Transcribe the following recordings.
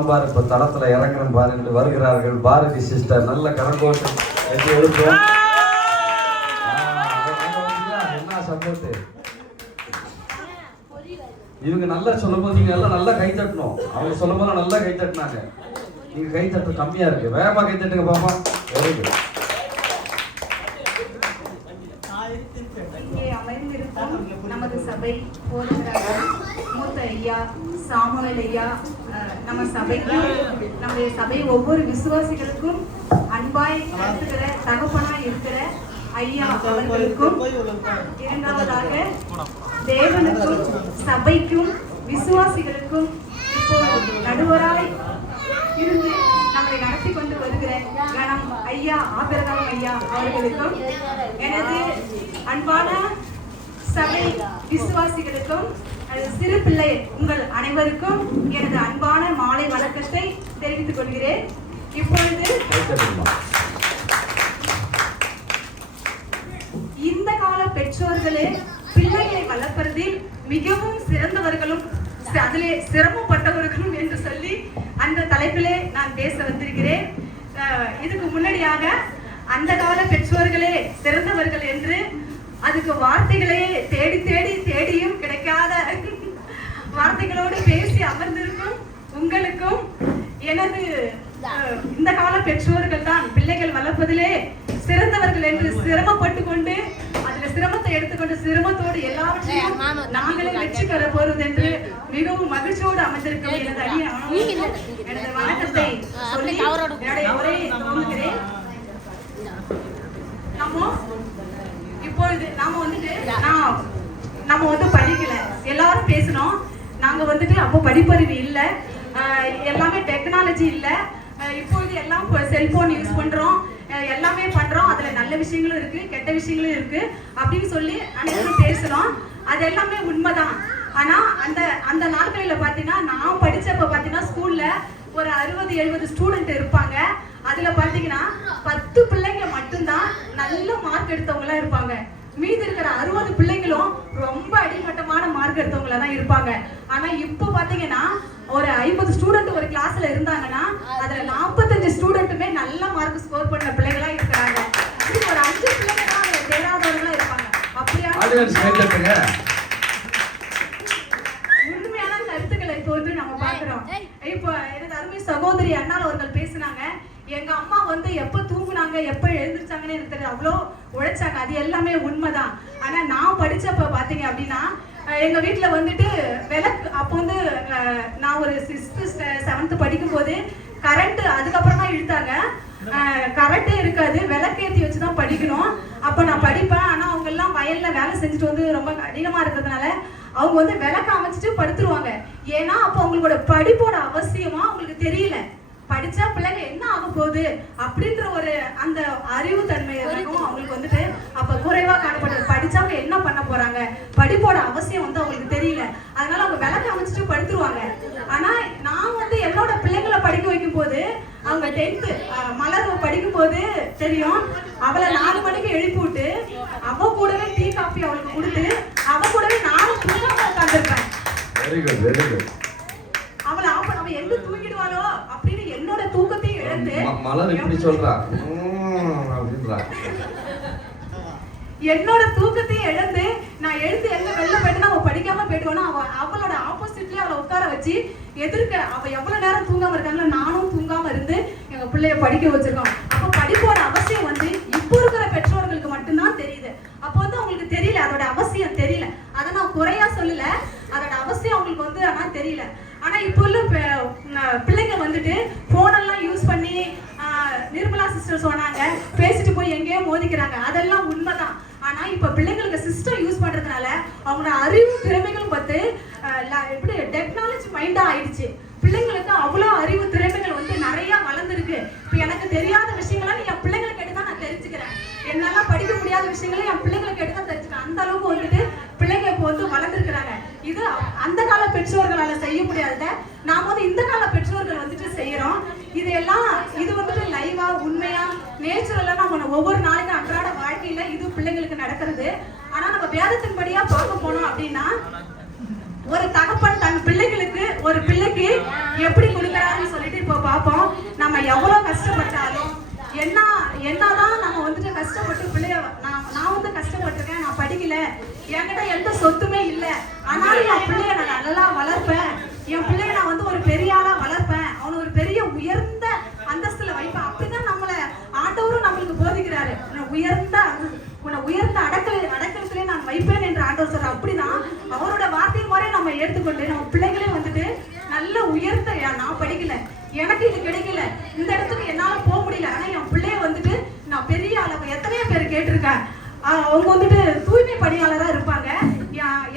படம் பாரு, இப்போ தளத்தில் இறங்குறேன் பாரு என்று வருகிறார்கள். பாரதி சிஸ்டர் நல்ல கரங்கோட்டு எப்படி எழுப்போம். என்ன சப்போர்ட்டு இவங்க நல்லா சொல்லும் போது நீங்க எல்லாம் நல்லா கை தட்டணும். அவங்க சொல்லும் போது நல்லா கை தட்டினாங்க. நீங்க கை தட்டு கம்மியா இருக்கு, வேகமா கை தட்டுங்க பாப்பா. இங்கே அமர்ந்திருக்கும் நமது சபை போதகராக மூத்த ஐயா சாமுவேல் ஐயா, நம்ம சபைக்கு நம்முடைய சபை ஒவ்வொரு விசுவாசிகளுக்கும் அன்பாய் நடத்துகிற தகப்பனாய் இருக்கிற ஐயா அவர்களுக்கும், இரண்டாவதாக தேவனுக்கும் சபைக்கும் விசுவாசிகளுக்கும் இப்போ நடுவராய் இருந்து நம்மை நடத்தி கொண்டு வருகிற கணம் ஐயா ஆபிரகாம் ஐயா அவர்களுக்கும், எனது அன்பான சபை விசுவாசிகளுக்கும், சிறு பிள்ளை உங்கள் அனைவருக்கும் எனது அன்பான மாலை வணக்கத்தை தெரிவித்துக் கொள்கிறேன். இப்பொழுது இந்த கால பெற்றோர்களே பிள்ளைகளை வளர்ப்பதில் மிகவும் சிறந்தவர்களும் அதிலே சிரமப்பட்டவர்களும் என்று சொல்லி அந்த தலைப்பிலே நான் பேச வந்திருக்கிறேன். இதுக்கு முன்னாடியாக அந்த கால பெற்றோர்களே சிறந்தவர்கள் என்று அதுக்கு வார்த்தைகளே தேடி தேடி தேடியும் கிடைக்காத வார்த்தைகளோடு பேசி அமர்ந்திருக்கும் உங்களுக்கும், எனது இந்த கால பெற்றோர்கள் தான் பிள்ளைகள் வளர்ப்பதிலே சிறந்தவர்கள் என்று சிரமப்பட்டு கொண்டு அதுல சிரமத்தை எடுத்துக்கொண்டு சிரமத்தோடு எல்லாவற்றையும் நாங்களே வெற்றி பெற போறது என்று மிகவும் மகிழ்ச்சியோடு அமைந்திருக்கும் எனது எனது வணக்கத்தை சொல்லி என்னுடைய உரையை துவங்குகிறேன். இப்பொழுது நாம வந்து படிக்கல, எல்லாரும் பேசணும். நாங்க வந்துட்டு அப்போ படிப்பறிவு இல்லை, எல்லாமே டெக்னாலஜி இல்லை. இப்பொழுது எல்லாம் செல்போன் யூஸ் பண்றோம், எல்லாமே பண்றோம். அதுல நல்ல விஷயங்களும் இருக்கு, கெட்ட விஷயங்களும் இருக்கு அப்படின்னு சொல்லி அனைவரும் பேசுறோம். அது எல்லாமே உண்மைதான். ஆனா அந்த நாட்களில பாத்தீங்கன்னா, நான் படிச்சப்ப பாத்தீங்கன்னா ஸ்கூல்ல ஒரு 60-70 ஸ்டூடெண்ட் இருப்பாங்க. அதுல பாத்தீங்கன்னா 10 பிள்ளைங்க மட்டும்தான் நல்ல மார்க் எடுத்தவங்களா இருப்பாங்க. மீதி இருக்கிற 60 பிள்ளைங்களும் ரொம்ப அடிமட்டமான மார்க் எடுத்தவங்களா தான் இருப்பாங்க. ஆனா இப்ப பாத்தீங்கன்னா ஒரு 50 ஸ்டூடெண்ட் ஒரு கிளாஸ்ல இருந்தாங்கன்னா அதுல 45 ஸ்டூடெண்ட்டுமே நல்ல மார்க் ஸ்கோர் பண்ண பிள்ளைகளா இருக்கிறாங்க. இது ஒரு 5 பிள்ளைங்க தான் அதுல தேராதவங்களா இருப்பாங்க. அப்படியா உண்மையான கருத்துக்களை இப்போ வந்து நம்ம பாக்குறோம். இப்போ எனது அருமை சகோதரி அண்ணால் அவர்கள் பேசினாங்க. எங்க அம்மா வந்து எப்ப தூங்குனாங்க எப்ப எழுந்திருச்சாங்கன்னு எனக்கு தெரியாது, அவ்வளோ உழைச்சாங்க. அது எல்லாமே உண்மைதான். ஆனா நான் படிச்சப்ப பாத்தீங்க அப்படின்னா எங்க வீட்டுல வந்துட்டு விளக்கு, அப்போ வந்து நான் ஒரு 6th 7th படிக்கும் போது கரண்ட் அதுக்கப்புறம் தான் இழுத்தாங்க. கரண்டே இருக்காது, விளக்கேற்றி வச்சுதான் படிக்கணும். அப்ப நான் படிப்பேன். ஆனா அவங்க எல்லாம் வயல்ல வேலை செஞ்சுட்டு வந்து ரொம்ப அதிகமா இருக்கிறதுனால அவங்க வந்து விளக்க அமைச்சிட்டு படுத்துருவாங்க. ஏன்னா அப்போ அவங்களோட படிப்போட அவசியமா அவங்களுக்கு தெரியல. படிச்சா பிள்ளைங்க என்ன ஆக போகுது அப்படின்ற ஒரு அந்த அறிவு தன்மை அவங்களுக்கு வந்துட்டு அப்ப குறைவா காணப்படுது. படிச்சவங்க என்ன பண்ண போறாங்க, படிப்போட அவசியம் வந்து அவங்களுக்கு தெரியல. அதனால அவங்க விளக்க அமைச்சிட்டு படுத்துருவாங்க. ஆனா நான் வந்து என்னோட பிள்ளைங்களை படிக்க வைக்கும் போது அவங்க 10th மலர் படிக்கும் போது தெரியும், அவளை 4 மணிக்கு எழுப்பி விட்டு அவ கூடவே டீ காஃபி அவளுக்கு கொடுத்து அவ கூடவே நானும் தூங்காம உட்காந்துருப்பேன். அவ எங்க தூங்கிடுவாளோ அப்படின்னு என்னோட தூக்கத்தையும் இழந்து மலர் இப்படி சொல்றா அப்படின்றா, என்னோட தூக்கத்தையும் இழந்து நான் எழுந்து எங்க வெளில போயிட்டு அவ படிக்காம போயிடுவானா அவளோட ஆப்போசிட்லயே அவளை உட்கார வச்சு எதிர்க்க அவ எவ்வளவு நேரம் தூங்காம இருக்காங்களோ நானும் தூங்காம இருந்து எங்க பிள்ளைய படிக்க வச்சிருக்கோம். அப்ப படிப்போட அவசியம் வந்து இப்போ இருக்கிற பெற்றோர்களுக்கு மட்டும்தான் தெரியுது. அப்போ வந்து அவங்களுக்கு தெரியல, அதோட அவசியம் தெரியல. அதை நான் குறையா சொல்லல, அதோட அவசியம் அவங்களுக்கு வந்து ஆனா தெரியல. ஆனா இப்போ உள்ள பிள்ளைங்க வந்துட்டு போனெல்லாம் யூஸ் பண்ணி நிர்மலா சிஸ்டர் சொன்னாங்க பேசிட்டு போய் எங்கேயோ மோதிக்கிறாங்க. அதெல்லாம் உண்மைதான். ஆனா இப்ப பிள்ளைங்களுக்கு சிஸ்டம் யூஸ் பண்றதுனால அவங்களோட அறிவு திறமைகளும் பார்த்து எப்படி டெக்னாலஜி மைண்டா ஆயிடுச்சு. பிள்ளைங்களுக்கு அவ்வளோ அறிவு திறமைகள் வந்து நிறைய வளர்ந்துருக்கு. இப்ப எனக்கு தெரியாத விஷயங்கள்லாம் என் பிள்ளைங்களை கேட்டு தான் நான் தெரிஞ்சுக்கிறேன். என்னால படிக்க முடியாத விஷயங்களை என் பிள்ளைங்களை கேட்டு தான் தெரிஞ்சுக்கிறேன். அந்த அளவுக்கு வந்துட்டு பிள்ளைங்க இப்போ வந்து வளர்ந்துருக்கிறாங்க. இது அந்த கால பெற்றோர்களால செய்ய முடியாத நாம வந்து இந்த கால பெற்றோர்கள் வந்துட்டு செய்யறோம். இது வந்துட்டு லைவா உண்மையா நேச்சுரலா நம்ம ஒவ்வொரு நாளைக்கும் அன்றாட வாழ்க்கையில இது பிள்ளைங்களுக்கு நடக்கிறது. ஆனா நம்ம வேதத்தின்படியா பார்க்க போனோம் அப்படின்னா ஒரு தகப்பன் தன் பிள்ளைகளுக்கு ஒரு பிள்ளைக்கு எப்படி கொடுக்கறாருன்னு சொல்லிட்டு இப்போ பார்ப்போம். நம்ம எவ்வளவு கஷ்டப்பட்டாலும் என்னதான் நம்ம வந்துட்டு கஷ்டப்பட்டு பிள்ளைய நான் வந்து கஷ்டப்பட்டிருக்கேன், நான் படிக்கல, என்கிட்ட எந்த சொத்துமே இல்லை, ஆனாலும் என் பிள்ளைய நான் நல்லா வளர்ப்பேன், என் பிள்ளைய நான் வந்து ஒரு பெரிய ஆளா வளர்ப்பேன், அவனை ஒரு பெரிய உயர்ந்த அந்தஸ்துல வைப்பேன். அப்படிதான் நம்மள ஆண்டவரும் நம்மளுக்கு போதிக்கிறாரு. உயர்ந்த அடக்கத்திலே நான் வைப்பேன் என்று ஆண்டவர் சொல்ற. அப்படிதான் அவரோட வார்த்தை முறை நம்ம எடுத்துக்கொண்டு நம்ம பிள்ளைகளே வந்துட்டு நல்ல உயர்த்த, நான் படிக்கல, எனக்கு இது கிடைக்கல, இந்த இடத்துக்கு என்னால போக முடியல, ஆனா என் பிள்ளைய வந்துட்டு நான் பெரிய அளவு எத்தனையோ பேர் கேட்டிருக்கேன். அவங்க வந்துட்டு தூய்மை பணியாளரா இருப்பாங்க,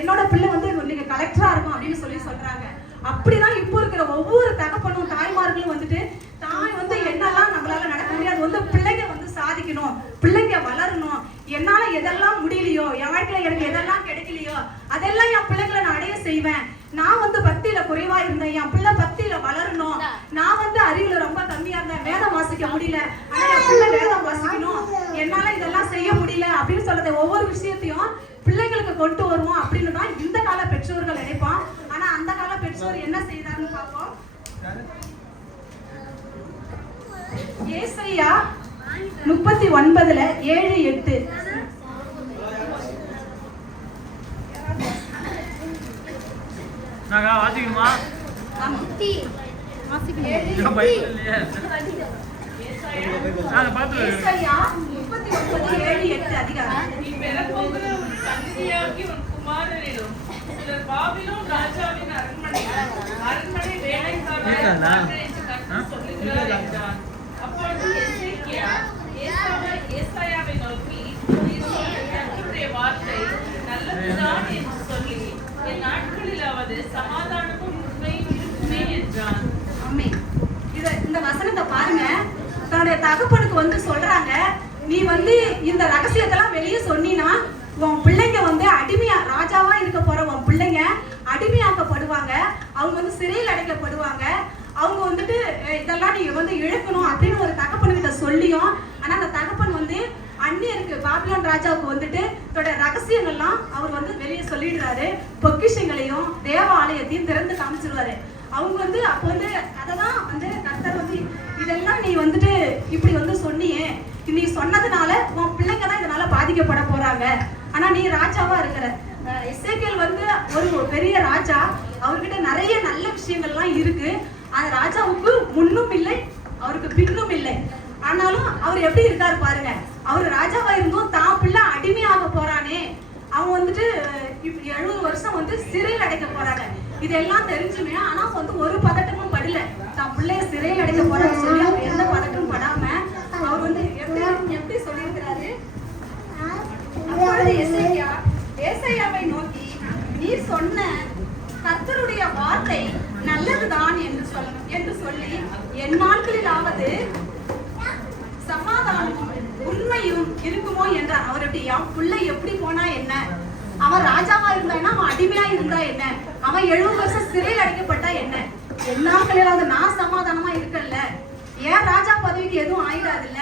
என்னோட பிள்ளை வந்து நீங்க கலெக்டரா இருக்கும் அப்படின்னு சொல்றாங்க. அப்படிதான் இப்போ இருக்கிற ஒவ்வொரு தகப்பனும் தாய்மார்களும் வந்துட்டு தாய் வந்து என்னெல்லாம் நம்மளால நடக்க முடியாது, வந்து பிள்ளைங்க வந்து சாதிக்கணும், பிள்ளைங்க வளரணும், என்னால எதெல்லாம் முடியலையோ, என் வாழ்க்கையில எனக்கு எதெல்லாம் கிடைக்கலையோ அதெல்லாம் என் பிள்ளைங்களை நான் அடைய செய்வேன். நான் வந்து பக்தியில குறைவா இருந்தேன், என் பிள்ளை பக்தியில வளரணும். நான் வந்து அறிவுல ரொம்ப கம்மியா இருந்தேன், வேதம் வாசிக்க முடியல, ஆனா என் பிள்ளை வேதம் வாசிக்கணும், என்னால இதெல்லாம் செய்ய முடியல அப்படின்னு சொல்றத ஒவ்வொரு விஷயத்தையும் பிள்ளைங்களுக்கு கொண்டு வருவோம் அப்படின்னு தான் இந்த கால பெற்றோர்கள் நினைப்பான். ஆனா அந்த கால பெற்றோர் என்ன செய்தார்னு பார்ப்போம். ஏசாயா 39:7-8. நாங்க வாசிக்கணுமா? ஏசாயா 39:7-8 அதிகாரம். அப்பொழுது எசேக்கியா ஏசாயாவை நோக்கி, கர்த்தருடைய வார்த்தை நல்லதுதான் என்று சொல்லி என் நாட்களிலாவது சமாதானமும் உண்மையும் இருக்குமே என்றான். ஆமென். இந்த வசனத்தை பாருங்க. தன்னுடைய தகப்பனுக்கு வந்து சொல்றாங்க, நீ வந்து இந்த ரகசியத்தெல்லாம் வெளியே சொன்னீனா உன் பிள்ளைங்க வந்து அடிமையா, ராஜாவா இருக்க போற உன் பிள்ளைங்க அடிமையாக்கப்படுவாங்க, அவங்க வந்து சிறையில் அடைக்கப்படுவாங்க, அவங்க வந்துட்டு இதெல்லாம் நீ வந்து இழக்கணும் அப்படின்னு ஒரு தகப்பன்கிட்ட சொல்லியும், ஆனா அந்த தகப்பன் வந்து அந்நியருக்கு பாபிலோன் ராஜாவுக்கு வந்துட்டு தன்னுடைய ரகசியங்கள்லாம் அவர் வந்து வெளியே சொல்லிடுறாரு, பொக்கிஷங்களையும் தேவ ஆலயத்தையும் திறந்து காமிச்சிருவாரு. அவங்க வந்து அப்போ வந்து அததான் வந்து கர்த்தர் வந்து இதெல்லாம் நீ வந்துட்டு இப்படி வந்து சொன்னியே, நீ சொன்னதுனால உன் பிள்ளைங்க தான் இதனால பாதிக்கப்பட போறாங்க, ஆனா நீ ராஜாவா இருக்கிற. எசேக்கியேல் வந்து ஒரு பெரிய ராஜா, அவர்கிட்ட நிறைய நல்ல விஷயங்கள்லாம் இருக்கு, அந்த ராஜாவுக்கு முன்னும் இல்லை அவருக்கு பின்னும் இல்லை. ஆனாலும் அவர் எப்படி இருக்காரு பாருங்க, அவர் ராஜாவா இருந்தும் தான் பிள்ளை அடிமையாக போறானே, அவன் வந்துட்டு 70 வருஷம் வந்து சிறையில் அடைக்க போறாங்க, இதெல்லாம் தெரிஞ்சுமே ஆனா வந்து ஒரு பதட்டமும் படல, தான் பிள்ளைய சிறையில் அடைக்க போறான்னு சொல்லி அவர் எந்த பதட்டமும் படாம அவர் வந்து எப்படி சொல்லியிருக்கிறாரு. அப்பொழுது எசேக்கியா ஏசாயாவை நோக்கி, நீ சொன்ன கர்த்தருடைய வார்த்தை நல்லதுதான் என்று சொல்லி என் நாட்களிலாவது சமாதானமும் உண்மையும் இருக்குமோ என்றார். அவர் எப்படி பிள்ளை எப்படி போனா என்ன, அவன் ராஜாவா இருந்தானா, அவன் அடிமையா இருந்தா என்ன, அவன் 70 வருஷம் சிறையில் அடைக்கப்பட்டா என்ன, என் நாட்களிலாவது நான் சமாதானமா இருக்கல, ஏன் ராஜா பதவிக்கு எதுவும் ஆயிடாது இல்ல,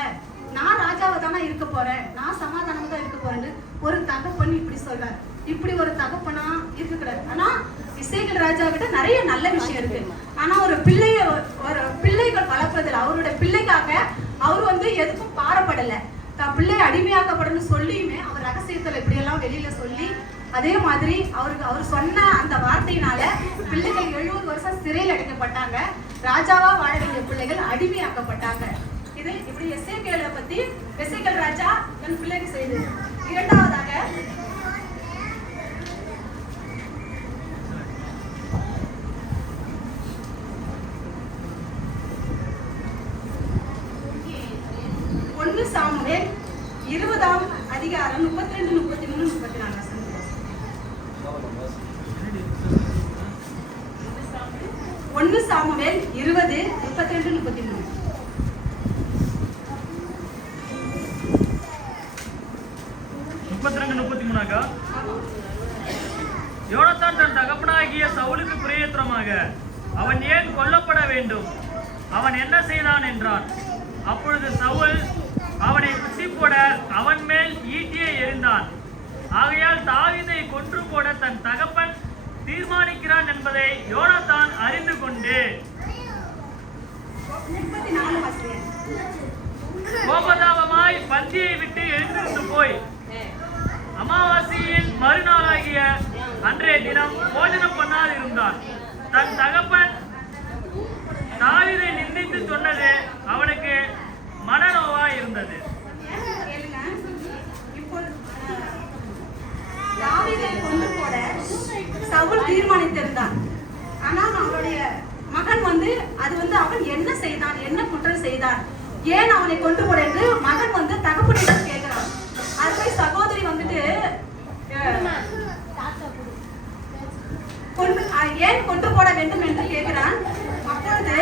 நான் ராஜாவை தானே இருக்க போறேன், நான் சமாதானமா தான் இருக்க போறேன்னு ஒரு தகப்பன் இப்படி சொல்றாரு. இப்படி ஒரு தகப்பனா இருக்கக்கூடாது. ஆனா எசேக்கியேல் ராஜா கிட்ட நிறைய நல்ல விஷயம் இருக்கு, ஆனா ஒரு பிள்ளைகள் வளர்ப்பதில் அவருடைய பிள்ளைக்காக அவர் வந்து எதுக்கும் பாரப்படல, தான் பிள்ளை அடிமையாக்கப்படணும்னு சொல்லியுமே அவர் ரகசியத்துல இப்படியெல்லாம் வெளியில சொல்லி, அதே மாதிரி அவர் சொன்ன அந்த வார்த்தையினால பிள்ளைகள் 70 வருஷம் சிறையில் அடைக்கப்பட்டாங்க, ராஜாவா வாழ வேண்டிய பிள்ளைகள் அடிமையாக்கப்பட்டாங்க. இது இப்படி எசேக்கியேலை பத்தி எசேக்கியேல் ராஜா தன் பிள்ளைக்கு செய்தது. இரண்டாவதாக சாமுவேல் 20ஆம் அதிகாரம் 32, 33, 34 வசனங்கள். 1 சாமுவேல் 20, 32, 33. யோனத்தான் தன் தகப்பனாகிய சவுலுக்கு பிரேத்திரமாக, அவன் ஏன் கொல்லப்பட வேண்டும், அவன் என்ன செய்தான் என்றான். அப்பொழுது சவுல் அவனை குத்தி போட அவன் மேல் ஈட்டியை எறிந்தான். ஆகையால் தாவீதை கொன்று போட தன் தகப்பன் தீர்மானிக்கிறான் என்பதை யோனத்தான் அறிந்து கொண்டு 34 வாசிங்க. கோபதாபமாய் பந்தியை விட்டு எழுந்திருந்து போய் அமாவாசையின் மறுநாளாகிய அன்றைய தினம் போஜனம் பண்ணாது இருந்தான். தன் தகப்பன் தாவீதை நிந்தித்து சொன்னது அவனுக்கு மனநோவாய் இருந்தது. கேளுங்க. இப்போது தாவீதை கொண்டு போட சவுல் தீர்மானித்திருந்தான். ஆனால் அவனுடைய மகன் அது அவன் என்ன செய்தான், என்ன குற்றம் செய்தான், ஏன் அவனை கொண்டு போட என்று மகன் தகப்பனிடம் கேட்கிறான். அதுவே சகோதரி ஏன் கொண்டு போட வேண்டும் என்று கேட்கிறான். அப்பொழுது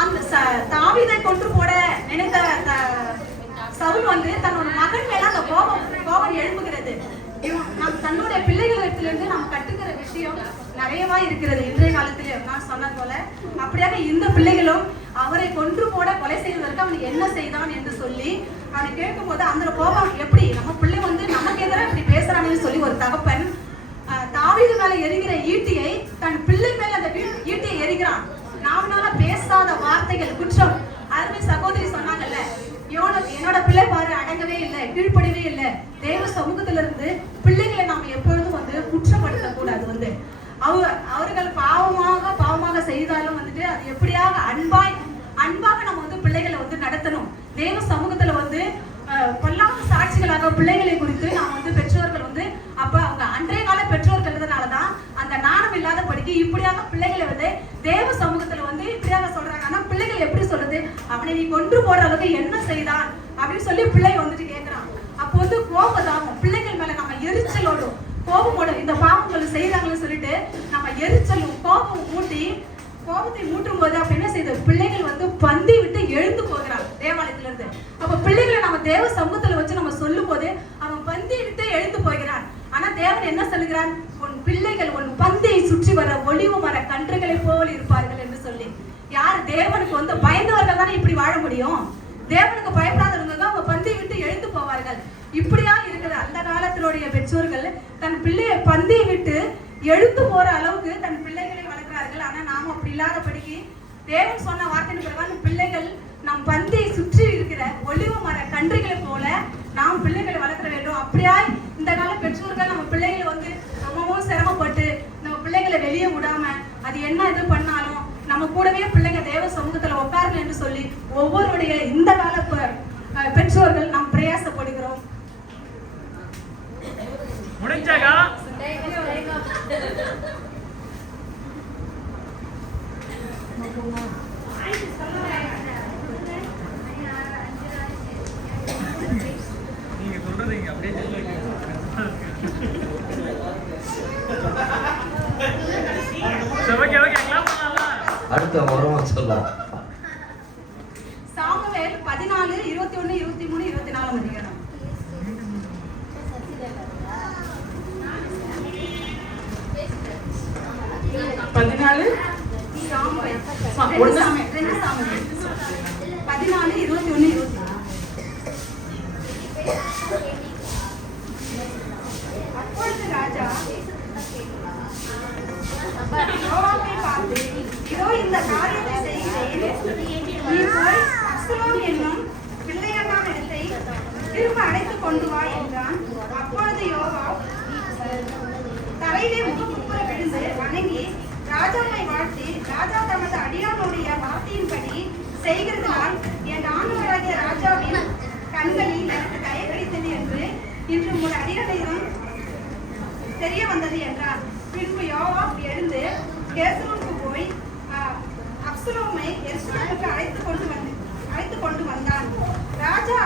அந்த தாவீதை கொண்டு போட நினைத்த சவுல் தன்னோட மகன் மேல அந்த கோபம் எழும்புகிறது. நம் தன்னுடைய பிள்ளைகளிடத்திலிருந்து நாம் கட்டுக்கிற விஷயம் நிறையவா இருக்கிறது. இன்றைய காலத்திலே நான் சொன்னது போல அப்படியாக இந்த பிள்ளைகளும் அவரை கொன்று போட கொலை செய்வதற்கு அவன் என்ன செய்தான் என்று சொல்லி அவனை கேட்கும் போது அந்த கோபம் எப்படி நம்ம பிள்ளை நமக்கு எதிராக இப்படி பேசுறான்னு சொல்லி ஒரு தகப்பன் தாவீது மேல எரிகிற ஈட்டியை தன் பிள்ளை மேல அந்த ஈட்டியை எரிகிறான். நாவனால பேசாத வார்த்தைகள் குற்றம். அருமை சகோதரி சொன்னாங்கல்ல, என்னோட பிள்ளை பாரு அடங்கவே இல்லை, கீழ்ப்படியவே இல்லை. தேவ சமூகத்திலிருந்து பிள்ளைகளை நாம் எப்பொழுதும் குற்றப்படுத்த கூடாது. அவர்கள் பாவமாக செய்தாலும் அது எப்படியாக அன்பாக நம்ம பிள்ளைகளை நடத்தணும். தேவ சமூகத்துல பொல்லாத சாட்சிகளாக பிள்ளைகளை குறித்து நாம் பெற்றோர்கள் அப்ப அவங்க அன்றைய கால பெற்றோர்கள்னாலதான் அந்த நாணம் இல்லாத படிக்க இப்படியாக பிள்ளைகளை தேவ சமூகத்துல இப்படியாக சொல்றாங்க. ஆனா பிள்ளைகள் எப்படி சொல்றது, அவனை நீ கொன்று போடுற அளவுக்கு என்ன செய்தான் அப்படின்னு சொல்லி பிள்ளை கேட்கிறான். அப்போ கோபதாகும் பிள்ளைகள் மேல நம்ம எரிச்சலோடும் கோபமோடும் இந்த பாவங்கள் செய்யறாங்கன்னு சொல்லிட்டு நம்ம எரிச்சலும் கோபத்தை மூட்டும் போது அப்ப என்ன செய்யுது, பிள்ளைகள் பந்தி விட்டு எழுந்து போகிறான் தேவாலயத்துல இருந்து. அப்ப பிள்ளைகளை நம்ம தேவ சமூகத்துல வச்சு நம்ம சொல்லும் போது அவன் பந்தி விட்டு எழுந்து போகிறான். ஆனா தேவன் என்ன சொல்லுகிறான், உன் பிள்ளைகள் உன் பந்தியை சுற்றி வர ஒளிவு மர கன்றுகளை போல் இருப்பார்கள் என்று சொல்லி. யார் தேவனுக்கு பயந்தவர்கள் தானே இப்படி வாழ முடியும். தேவனுக்கு பயப்படாதவங்க தான் அவங்க பந்தியை விட்டு எழுந்து போவார்கள். இப்படியா இருக்குது அந்த காலத்தினுடைய பெற்றோர்கள் தன் பிள்ளையை பந்தியை விட்டு எழுந்து போற அளவுக்கு தன் பிள்ளைகளை வளர்க்கிறார்கள். ஆனா நாம அப்படி இல்லாதபடிக்கு தேவன் சொன்ன வார்த்தையின் பிரகாரம் பிள்ளைகள் நம் பந்தியை சுற்றி இருக்கிற ஒளிவு மர கன்றுகளை போல நாம் பிள்ளைகளை வளர்க்க வேண்டும். அப்படியாய் இந்த கால பெற்றோர்கள் நம்ம பிள்ளைகளை ரொம்பவும் சிரமப்பட்டு நம்ம பிள்ளைகளை வெளியே விடாம அது என்ன இது பண்ணாலும் நம்ம கூடவே பிள்ளைங்க தேவ சமூகத்துல உட்காருங்க என்று சொல்லி ஒவ்வொருடைய இந்த கால பெற்றோர்கள் நாம் பிரயாசப்படுகிறோம். முடிஞ்சாகா நீங்க சொல்றது இங்க அப்படியே அடுத்த வரும் சொல்லலாம். சாமுவேல் 14, 21, 23, 24 அதிகாரம். அப்பொழுது ராஜா யோவாபை பார்த்து, இதோ இந்த காரியத்தை செய்கிறேன், நீ போய் அப்சலோம் என்னும் பிள்ளையனானிடத்தை திரும்ப அழைத்துக் கொண்டு வா என்றான். அப்பொழுது யோவாப் தலையிலே முகக்குப்புற விழுந்து வணங்கி ராஜாவை வாழ்த்தி, ராஜா தமது அடியானுடைய வார்த்தையின்படி செய்கிறதுனால் என் ஆண்டவராகிய ராஜாவின் கண்களில் எனக்கு தயை கிடைத்தது என்று இன்று உங்கள் அடியானிடம் தெரிய வந்தது என்றார். பின்பு யோவாப் எழுந்து கேசரோனுக்கு போய் அப்சலோமை எருசலேமுக்கு அழைத்து கொண்டு வந்தான். ராஜா